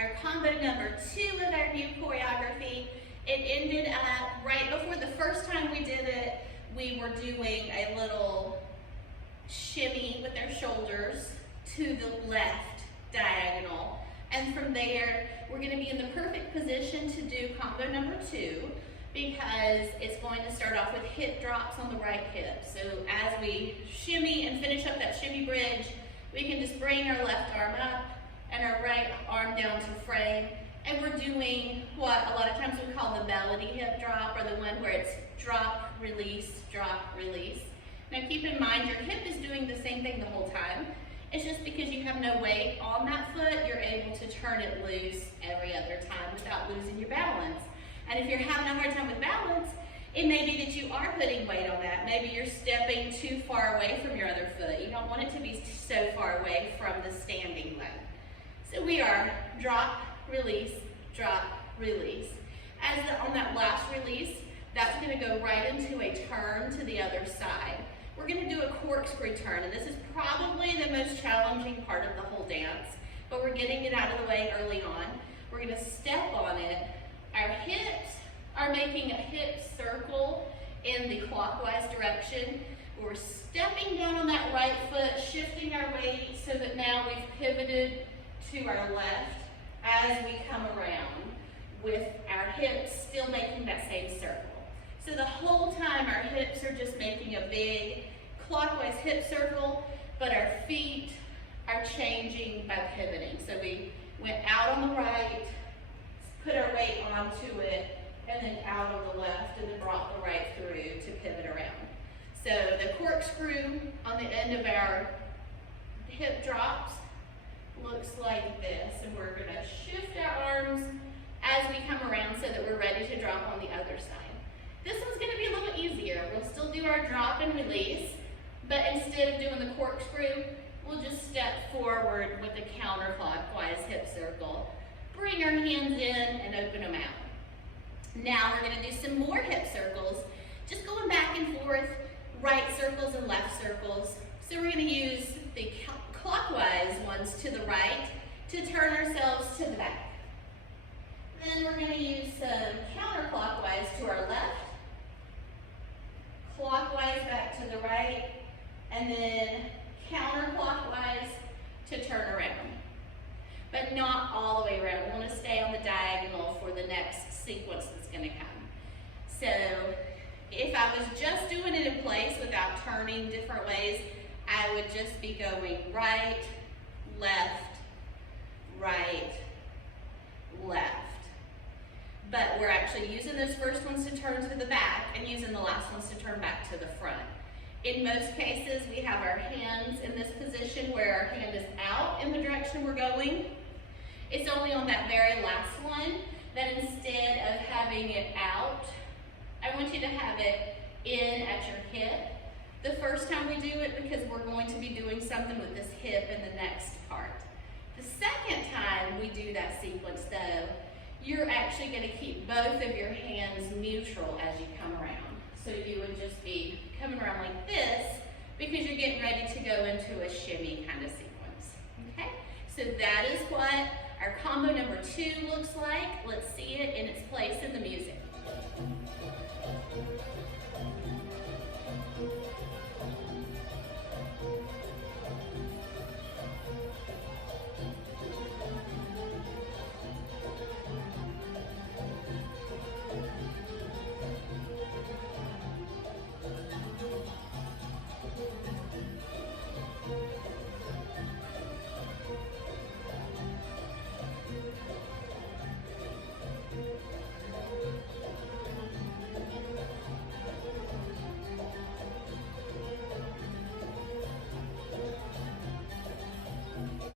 our combo number 2 of our new choreography. It ended up right before the first time we did it, we were doing a little shimmy with our shoulders to the left diagonal. And from there, we're gonna be in the perfect position to do combo number 2 because it's going to start off with hip drops on the right hip. So as we shimmy and finish up that shimmy bridge, we can just bring our left arm up and our right arm down to frame. And we're doing what a lot of times we call the melody hip drop, or the one where it's drop, release, drop, release. Now keep in mind your hip is doing the same thing the whole time. It's just because you have no weight on that foot, you're able to turn it loose every other time without losing your balance. And if you're having a hard time with balance, it may be that you are putting weight on that. Maybe you're stepping too far away from your other foot. You don't want it to be so far away from the standing leg. So we are drop, release, drop, release. On that last release, that's gonna go right into a turn to the other side. We're gonna do a corkscrew turn, and this is probably the most challenging part of the whole dance, but we're getting it out of the way early on. We're gonna step on it. Our hips are making a hip circle in the clockwise direction. We're stepping down on that right foot, shifting our weight so that now we've pivoted to our left as we come around with our hips still making that same circle. So the whole time our hips are just making a big clockwise hip circle, but our feet are changing by pivoting. So we went out on the right, put our weight onto it, and then out on the left, and then brought the right through to pivot around. So the corkscrew on the end of our hip drops looks like this, and we're gonna shift our arms as we come around so that we're ready to drop on the other side. This one's gonna be a little easier. We'll still do our drop and release, but instead of doing the corkscrew, we'll just step forward with a counterclockwise hip circle. Bring our hands in and open them out. Now we're gonna do some more hip circles, just going back and forth, right circles and left circles. So we're gonna use the clockwise ones to the right to turn ourselves to the back. Then we're gonna use some counterclockwise to our left, clockwise back to the right, and then counterclockwise to turn around. But not all the way around. We want to stay on the diagonal for the next sequence that's going to come. So if I was just doing it in place without turning different ways, I would just be going right, left, right, left. But we're actually using those first ones to turn to the back and using the last ones to turn back to the front. In most cases, we have our hands in this position where our hand is out in the direction we're going. It's only on that very last one that instead of having it out, I want you to have it in at your hip the first time we do it, because we're going to be doing something with this hip in the next part. The second time we do that sequence though, you're actually going to keep both of your hands neutral as you come around. So you would just be coming around like this because you're getting ready to go into a shimmy kind of sequence. Okay? So that is what our combo number 2 looks like. Let's see it in its place in the music.